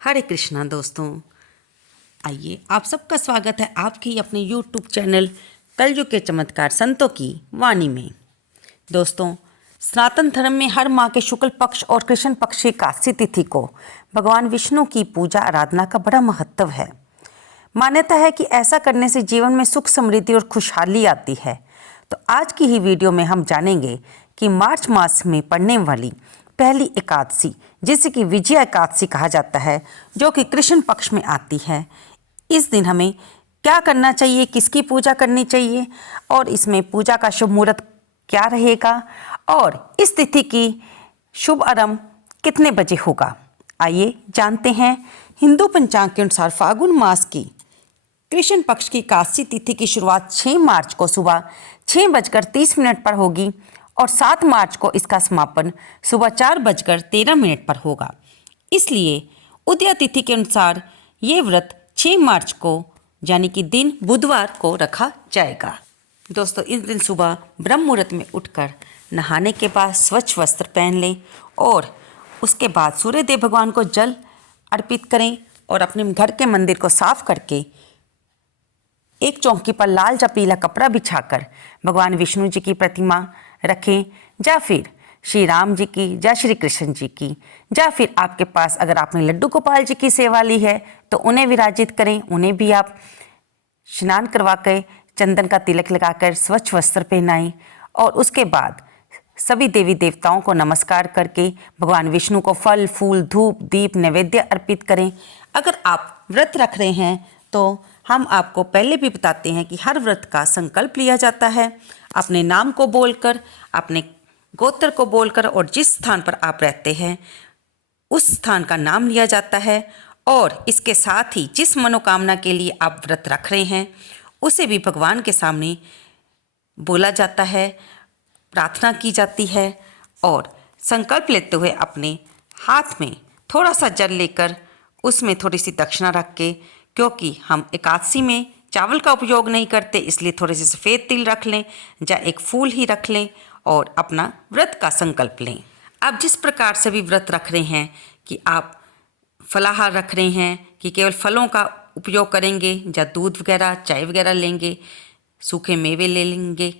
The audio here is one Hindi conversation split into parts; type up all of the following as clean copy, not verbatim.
हरे कृष्णा दोस्तों, आइए आप सबका स्वागत है आपके ही अपने YouTube चैनल कलयुग के चमत्कार संतों की वाणी में। दोस्तों, सनातन धर्म में हर माह के शुक्ल पक्ष और कृष्ण पक्ष की एकादशी तिथि को भगवान विष्णु की पूजा आराधना का बड़ा महत्व है। मान्यता है कि ऐसा करने से जीवन में सुख समृद्धि और खुशहाली आती है। तो आज की ही वीडियो में हम जानेंगे कि मार्च मास में पड़ने वाली पहली एकादशी, जिसे कि विजया एकादशी कहा जाता है, जो कि कृष्ण पक्ष में आती है, इस दिन हमें क्या करना चाहिए, किसकी पूजा करनी चाहिए और इसमें पूजा का शुभ मुहूर्त क्या रहेगा और इस तिथि की शुभ आरंभ कितने बजे होगा। आइए जानते हैं। हिंदू पंचांग के अनुसार फागुन मास की कृष्ण पक्ष की एकादशी तिथि की शुरुआत 6 मार्च को सुबह 6:30 पर होगी और 7 मार्च को इसका समापन सुबह 4:13 पर होगा। इसलिए उदया तिथि के अनुसार ये व्रत 6 मार्च को यानी कि दिन बुधवार को रखा जाएगा। दोस्तों, इस दिन सुबह ब्रह्म मुहूर्त में उठकर नहाने के बाद स्वच्छ वस्त्र पहन लें और उसके बाद सूर्यदेव भगवान को जल अर्पित करें और अपने घर के मंदिर को साफ करके एक चौकी पर लाल या पीला कपड़ा बिछाकर भगवान विष्णु जी की प्रतिमा रखें, या फिर श्री राम जी की या श्री कृष्ण जी की, या फिर आपके पास अगर आपने लड्डू गोपाल जी की सेवा ली है तो उन्हें विराजित करें। उन्हें भी आप स्नान करवा कर चंदन का तिलक लगाकर स्वच्छ वस्त्र पहनाएं और उसके बाद सभी देवी देवताओं को नमस्कार करके भगवान विष्णु को फल फूल धूप दीप नैवेद्य अर्पित करें। अगर आप व्रत रख रहे हैं तो हम आपको पहले भी बताते हैं कि हर व्रत का संकल्प लिया जाता है। अपने नाम को बोलकर, अपने गोत्र को बोलकर और जिस स्थान पर आप रहते हैं उस स्थान का नाम लिया जाता है और इसके साथ ही जिस मनोकामना के लिए आप व्रत रख रहे हैं उसे भी भगवान के सामने बोला जाता है, प्रार्थना की जाती है और संकल्प लेते हुए अपने हाथ में थोड़ा सा जल लेकर उसमें थोड़ी सी दक्षिणा रख के, क्योंकि हम एकादशी में चावल का उपयोग नहीं करते इसलिए थोड़े से सफ़ेद तिल रख लें या एक फूल ही रख लें और अपना व्रत का संकल्प लें। आप जिस प्रकार से भी व्रत रख रहे हैं कि आप फलाहार रख रहे हैं कि केवल फलों का उपयोग करेंगे या दूध वगैरह चाय वगैरह लेंगे, सूखे मेवे ले लेंगे,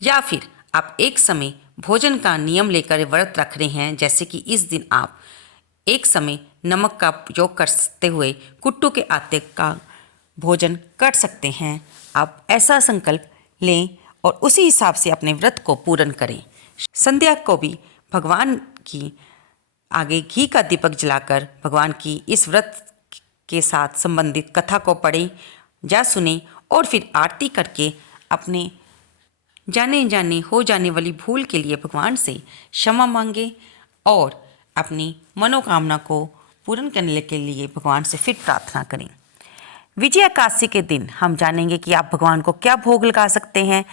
या फिर आप एक समय भोजन का नियम लेकर व्रत रख रहे हैं, जैसे कि इस दिन आप एक समय नमक का उपयोग करते हुए कुट्टू के आटे का भोजन कर सकते हैं। आप ऐसा संकल्प लें और उसी हिसाब से अपने व्रत को पूर्ण करें। संध्या को भी भगवान की आगे घी का दीपक जलाकर भगवान की इस व्रत के साथ संबंधित कथा को पढ़ें या सुनें और फिर आरती करके अपने जाने जाने हो जाने वाली भूल के लिए भगवान से क्षमा मांगे और अपनी मनोकामना को पूर्ण करने के लिए भगवान से फिर प्रार्थना करें। विजया एकादशी के दिन हम जानेंगे कि आप भगवान को क्या भोग लगा सकते हैं।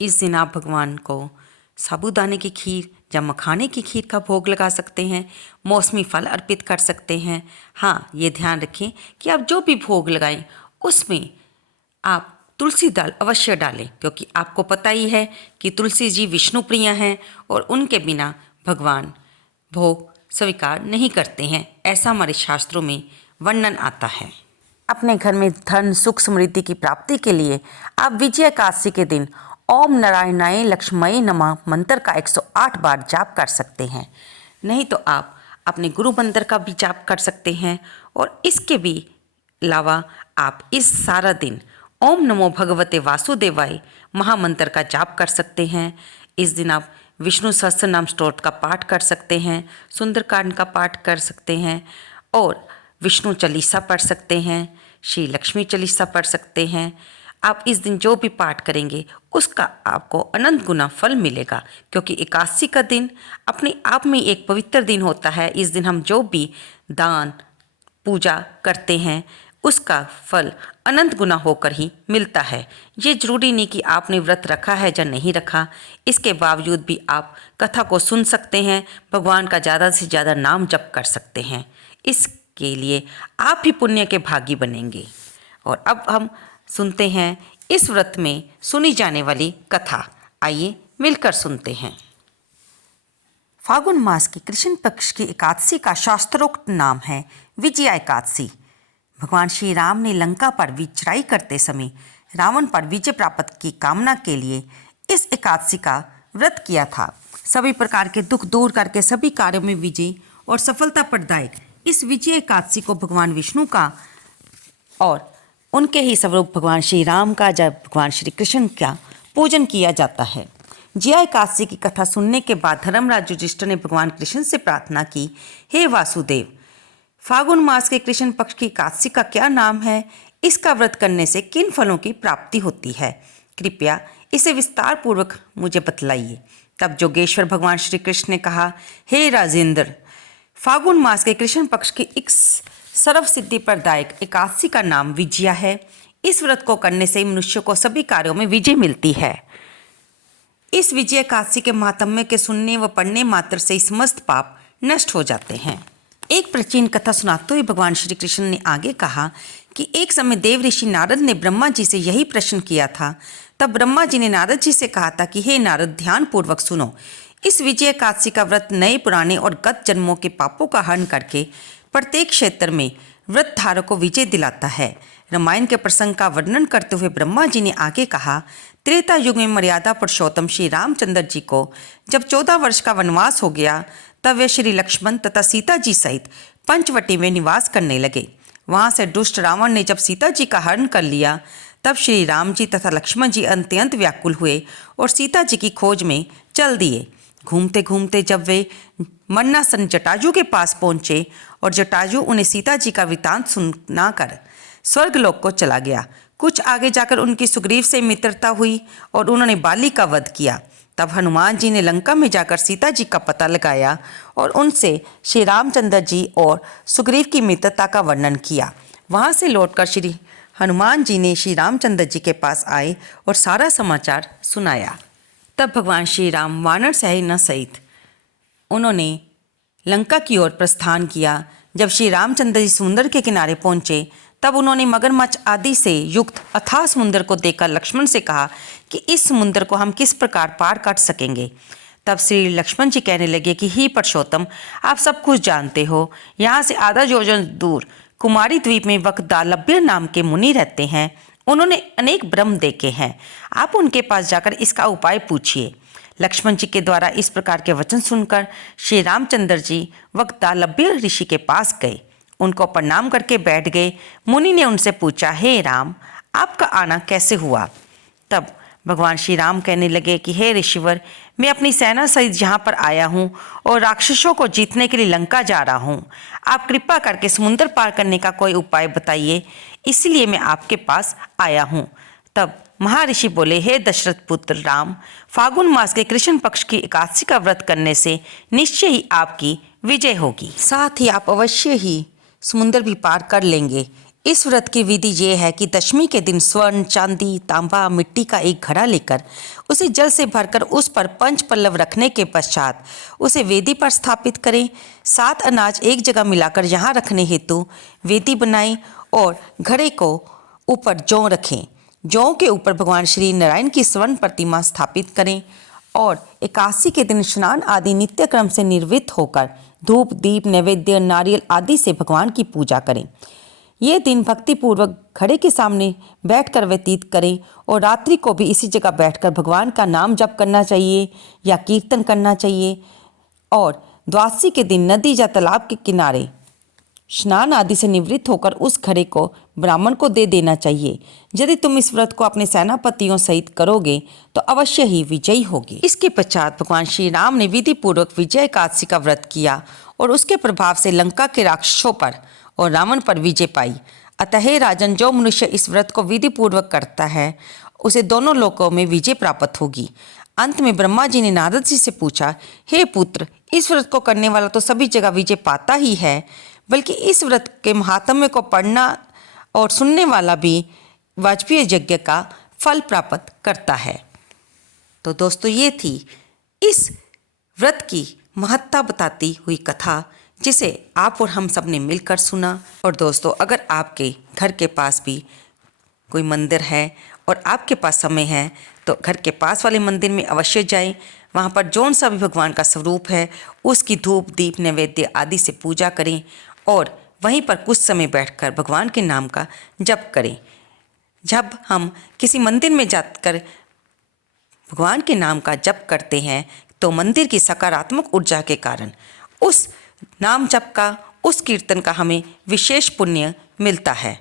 इस दिन आप भगवान को साबूदाने की खीर या मखाने की खीर का भोग लगा सकते हैं, मौसमी फल अर्पित कर सकते हैं। हाँ, ये ध्यान रखें कि आप जो भी भोग लगाएं उसमें आप तुलसी दाल अवश्य डालें, क्योंकि आपको पता ही है कि तुलसी जी विष्णु प्रिय हैं और उनके बिना भगवान भोग स्वीकार नहीं करते हैं, ऐसा हमारे शास्त्रों में वर्णन आता है। अपने घर में धन सुख समृद्धि की प्राप्ति के लिए आप विजय एकादशी के दिन ओम नारायणाय लक्ष्मणे नमः मंत्र का 108 बार जाप कर सकते हैं। नहीं तो आप अपने गुरु मंत्र का भी जाप कर सकते हैं और इसके भी अलावा आप इस सारा दिन ओम नमो भगवते वासुदेवाय महामंत्र का जाप कर सकते हैं। इस दिन आप विष्णु सहस्त्र नाम स्तोत्र का पाठ कर सकते हैं, सुंदरकांड का पाठ कर सकते हैं और विष्णु चालीसा पढ़ सकते हैं, श्री लक्ष्मी चालीसा पढ़ सकते हैं। आप इस दिन जो भी पाठ करेंगे उसका आपको अनंत गुना फल मिलेगा, क्योंकि एकादशी का दिन अपने आप में एक पवित्र दिन होता है। इस दिन हम जो भी दान पूजा करते हैं उसका फल अनंत गुना होकर ही मिलता है। ये जरूरी नहीं कि आपने व्रत रखा है या नहीं रखा, इसके बावजूद भी आप कथा को सुन सकते हैं, भगवान का ज़्यादा से ज़्यादा नाम जप कर सकते हैं। इसके लिए आप भी पुण्य के भागी बनेंगे। और अब हम सुनते हैं इस व्रत में सुनी जाने वाली कथा। आइए मिलकर सुनते हैं। फागुन मास की कृष्ण पक्ष की एकादशी का शास्त्रोक्त नाम है विजया एकादशी। भगवान श्री राम ने लंका पर विचराई करते समय रावण पर विजय प्राप्त की कामना के लिए इस एकादशी का व्रत किया था। सभी प्रकार के दुख दूर करके सभी कार्यों में विजय और सफलता प्रदायक इस विजय एकादशी को भगवान विष्णु का और उनके ही स्वरूप भगवान श्री राम का जब भगवान श्री कृष्ण का पूजन किया जाता है। विजया एकादशी की कथा सुनने के बाद धर्मराज युधिष्ठिर ने भगवान कृष्ण से प्रार्थना की, हे वासुदेव, फागुन मास के कृष्ण पक्ष की एकादशी का क्या नाम है? इसका व्रत करने से किन फलों की प्राप्ति होती है? कृपया इसे विस्तार पूर्वक मुझे बतलाइए। तब जोगेश्वर भगवान श्री कृष्ण ने कहा, हे राजेंद्र, फागुन मास के कृष्ण पक्ष की एक सर्व सिद्धि प्रदायक एकादशी का नाम विजया है। इस व्रत को करने से मनुष्य को सभी कार्यों में विजय मिलती है। इस विजय एकादशी के महात्म्य के सुनने व पढ़ने मात्र से समस्त पाप नष्ट हो जाते हैं। एक प्राचीन कथा सुनाते हुए भगवान श्री कृष्ण ने आगे कहा कि एक समय देव ऋषि नारद ने ब्रह्मा जी से यही प्रश्न किया था। तब ब्रह्मा जी ने नारद जी से कहा था कि हे नारद, ध्यान पूर्वक सुनो। इस विजय एकादशी का व्रत नए पुराने और गत जन्मों के पापों का हरण करके प्रत्येक क्षेत्र में व्रत धारक को विजय दिलाता है। रामायण के प्रसंग का वर्णन करते हुए ब्रह्मा जी ने आगे कहा, त्रेता युग में मर्यादा पुरुषोत्तम श्री रामचंद्र जी को जब 14 वर्ष का वनवास हो गया, तब वे श्री लक्ष्मण तथा सीता जी सहित पंचवटी में निवास करने लगे। वहां से दुष्ट रावण ने जब सीता जी का हरण कर लिया, तब श्री राम जी तथा लक्ष्मण जी अत्यंत व्याकुल हुए और सीता जी की खोज में चल दिए। घूमते घूमते जब वे मन्नासन जटाजू के पास पहुंचे और जटाजू उन्हें सीता जी का वृतांत सुनाकर स्वर्गलोक को चला गया। कुछ आगे जाकर उनकी सुग्रीव से मित्रता हुई और उन्होंने बाली का वध किया। तब हनुमान जी ने लंका में जाकर सीता जी का पता लगाया और उनसे श्री रामचंद्र जी और सुग्रीव की मित्रता का वर्णन किया। वहां से लौटकर श्री हनुमान जी ने श्री रामचंद्र जी के पास आए और सारा समाचार सुनाया। तब भगवान श्री राम वानर सेना सहित उन्होंने लंका की ओर प्रस्थान किया। जब श्री रामचंद्र जी समुद्र के किनारे पहुंचे, तब उन्होंने मगरमच्छ आदि से युक्त अथाह समुद्र को देखकर लक्ष्मण से कहा कि इस समुद्र को हम किस प्रकार पार कर सकेंगे। तब श्री लक्ष्मण जी कहने लगे कि हे पुरुषोत्तम, आप सब कुछ जानते हो। यहाँ से आधा योजन दूर कुमारी द्वीप में वक्दालभ्य नाम के मुनि रहते हैं। उन्होंने अनेक ब्रह्म देखे हैं। आप उनके पास जाकर इसका उपाय पूछिए। लक्ष्मण जी के द्वारा इस प्रकार के वचन सुनकर श्री रामचंद्र जी वक्दालभ्य ऋषि के पास गए, उनको प्रणाम करके बैठ गए। मुनि ने उनसे पूछा, हे राम, आपका आना कैसे हुआ? तब भगवान श्री राम कहने लगे कि हे ऋषिवर, मैं अपनी सेना सहित यहाँ पर आया हूँ और राक्षसों को जीतने के लिए लंका जा रहा हूँ। आप कृपा करके समुद्र पार करने का कोई उपाय बताइए, इसलिए मैं आपके पास आया हूँ। तब महर्षि बोले, हे दशरथ पुत्र राम, फागुन मास के कृष्ण पक्ष की एकादशी का व्रत करने से निश्चय ही आपकी विजय होगी। साथ ही आप अवश्य ही समुद्र भी पार कर लेंगे। इस व्रत की विधि ये है कि दशमी के दिन स्वर्ण, चांदी, तांबा, मिट्टी का एक घड़ा लेकर उसे जल से भरकर उस पर 5 पल्लव रखने के पश्चात उसे वेदी पर स्थापित करें। 7 अनाज एक जगह मिलाकर यहाँ रखने हेतु वेदी बनाएं और घड़े को ऊपर जौ रखें। जौ के ऊपर भगवान श्री नारायण की स्वर्ण प्रतिमा स्थापित करें और एकादशी के दिन स्नान आदि नित्य क्रम से निर्वृत्त होकर धूप, दीप, नैवेद्य, नारियल आदि से भगवान की पूजा करें। ये दिन भक्तिपूर्वक घड़े के सामने बैठकर व्यतीत करें और रात्रि को भी इसी जगह बैठकर भगवान का नाम जप करना चाहिए या कीर्तन करना चाहिए। और द्वादशी के दिन नदी या तालाब के किनारे स्नान आदि से निवृत्त होकर उस घड़े को ब्राह्मण को दे देना चाहिए। यदि तुम इस व्रत को अपने सेनापतियों सहित करोगे तो अवश्य ही विजयी होगी। इसके पश्चात भगवान श्री राम ने विधि पूर्वक विजय एकादशी का व्रत किया और उसके प्रभाव से लंका के राक्षसों पर और रावण पर विजय पाई। अतः हे राजन, जो मनुष्य इस व्रत को विधि पूर्वक करता है उसे दोनों लोकों में विजय प्राप्त होगी। अंत में ब्रह्मा जी ने नारद जी से पूछा, हे पुत्र, इस व्रत को करने वाला तो सभी जगह विजय पाता ही है, बल्कि इस व्रत के महात्म्य को पढ़ना और सुनने वाला भी वाजपेयी यज्ञ का फल प्राप्त करता है। तो दोस्तों, ये थी इस व्रत की महत्ता बताती हुई कथा, जिसे आप और हम सब ने मिलकर सुना। और दोस्तों, अगर आपके घर के पास भी कोई मंदिर है और आपके पास समय है तो घर के पास वाले मंदिर में अवश्य जाएं। वहाँ पर जौन सा भी भगवान का स्वरूप है उसकी धूप दीप नैवेद्य आदि से पूजा करें और वहीं पर कुछ समय बैठकर भगवान के नाम का जप करें। जब हम किसी मंदिर में जाकर भगवान के नाम का जप करते हैं तो मंदिर की सकारात्मक ऊर्जा के कारण उस नाम जप का, उस कीर्तन का हमें विशेष पुण्य मिलता है।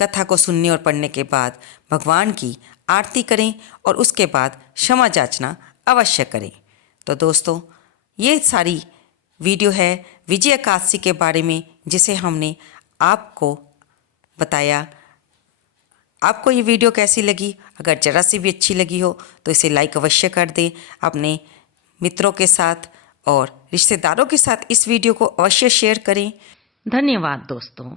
कथा को सुनने और पढ़ने के बाद भगवान की आरती करें और उसके बाद क्षमा याचना अवश्य करें। तो दोस्तों, ये सारी वीडियो है विजय एकादशी के बारे में जिसे हमने आपको बताया। आपको ये वीडियो कैसी लगी? अगर ज़रा सी भी अच्छी लगी हो तो इसे लाइक अवश्य कर दें। अपने मित्रों के साथ और रिश्तेदारों के साथ इस वीडियो को अवश्य शेयर करें। धन्यवाद दोस्तों।